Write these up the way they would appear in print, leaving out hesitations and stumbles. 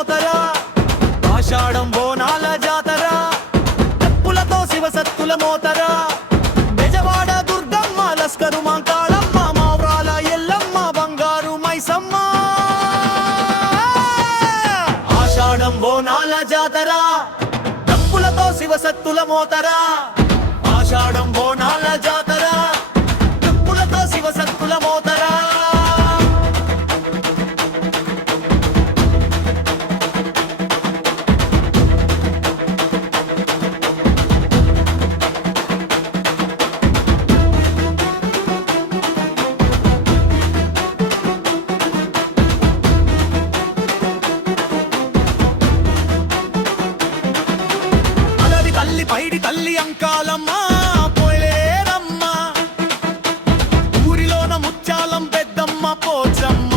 మోతరా ఆషాఢం బోనాల జాతర డప్పులతో శివసత్తుల మోతరా బెజవాడ దుర్గమ్మ లస్కరు మాంకాళమ్మ మావ్రాల ఎల్లమ్మ బంగారు మైసమ్మ ఆషాఢం బోనాల జాతర డప్పులతో శివసత్తుల మోతరా ఆషాఢం బోనాల జాతర డప్పులతో శివసత్తుల మోతరా తల్లి పైడి తల్లి అంకాలమ్మ పోలేరమ్మ ఊరిలోన ముచ్చాలం పెద్దమ్మ పోచమ్మ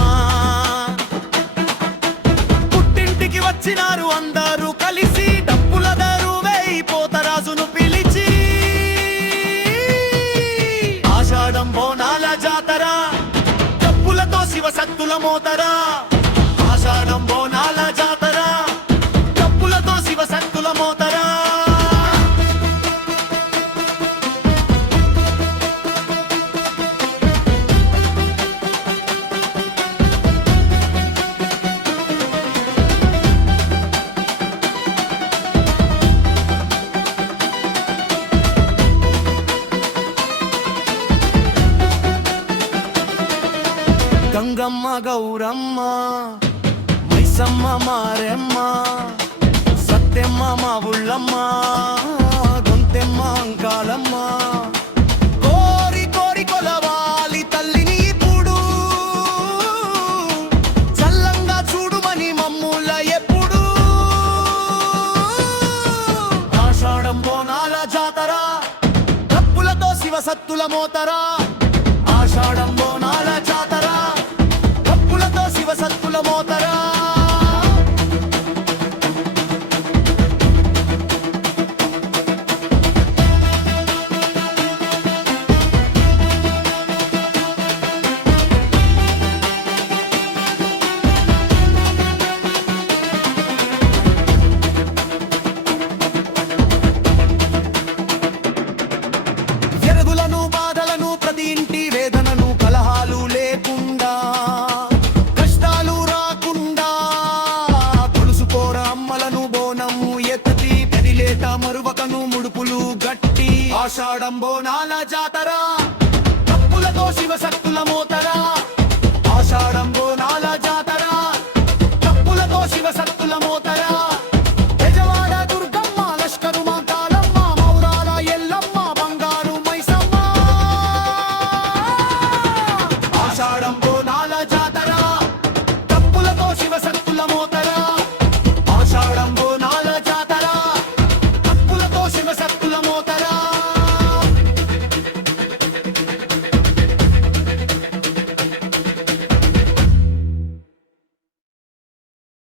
పుట్టింటికి వచ్చినారు అందరూ కలిసి డప్పుల దారు వేయి పోతరాజును పిలిచి ఆషాఢం బోనాల జాతర డప్పులతో శివసత్తుల మోతరా ఆషాఢం బోనాల జాతర డప్పులతో శివసత్తుల మోతరా గంగమ్మ గౌరమ్మ మైసమ్మ మారెమ్మ సత్యమ్మ మా ఉళ్ళమ్మ గొంతెమ్మ అంకాలమ్మ కోరి కోరి కొలవాలి తల్లిని ఇప్పుడు చల్లంగా చూడుమని మమ్ముల ఎప్పుడు ఆషాఢం బోనాల జాతర డప్పులతో శివసత్తుల మోతరా ఆషాఢం బోనాల జాతర డప్పులతో శివసత్తుల మోతరా ఎరుగులను బాధలను ప్రతి ఇంటి వేదనను కలహాలు లేకుండా కష్టాలు రాకుండా కొలుసుకోర అమ్మలను బోనము ఎత్తి పెరిలేట మరువకను ముడుపులు గట్టి ఆషాఢం బోనాల జాతర డప్పులతో శివసత్తుల మోతరా ఆషాఢం బోనాల జాతర డప్పులతో శివసత్తుల మోతరా